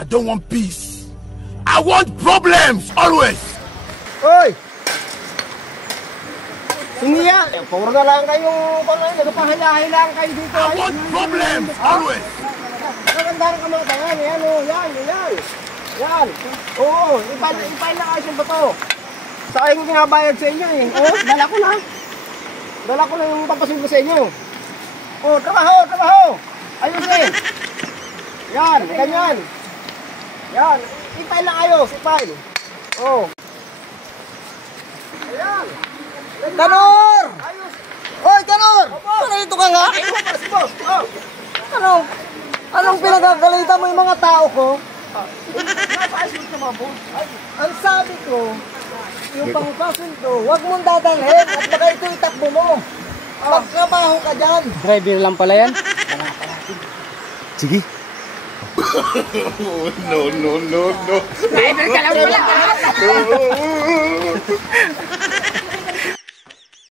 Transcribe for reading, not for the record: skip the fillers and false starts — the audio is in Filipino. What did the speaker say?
I don't want peace. I want problems always. Oy! Hindi yan. Puro na lang kayong nagpahila-hilaan kayo dito. I want problems always. Magandang ka mga tangan. Yan o. Yan. Yan. Oo. Ipail na kayo sa bato. Sa aking pinabayad sa inyo eh. Oo. Dala ko na. Dala ko na yung papasin ko sa inyo. Oo. Trabaho. Ayusin. Yan. Ganyan. Yan. Ipail na kayo. Ipail. Oo. Ayan. Tanor! Ayos. Oy, Tanor! Narito ka nga? Anong pinagagalitan mo yung mga tao ko? Ang sabi ko, yung pangpasin ko, huwag mong dadalhin at baka ito itakbo mo. Magtrabaho ka dyan. Driver lang pala yan. Sige. No. Driver ka lang pala.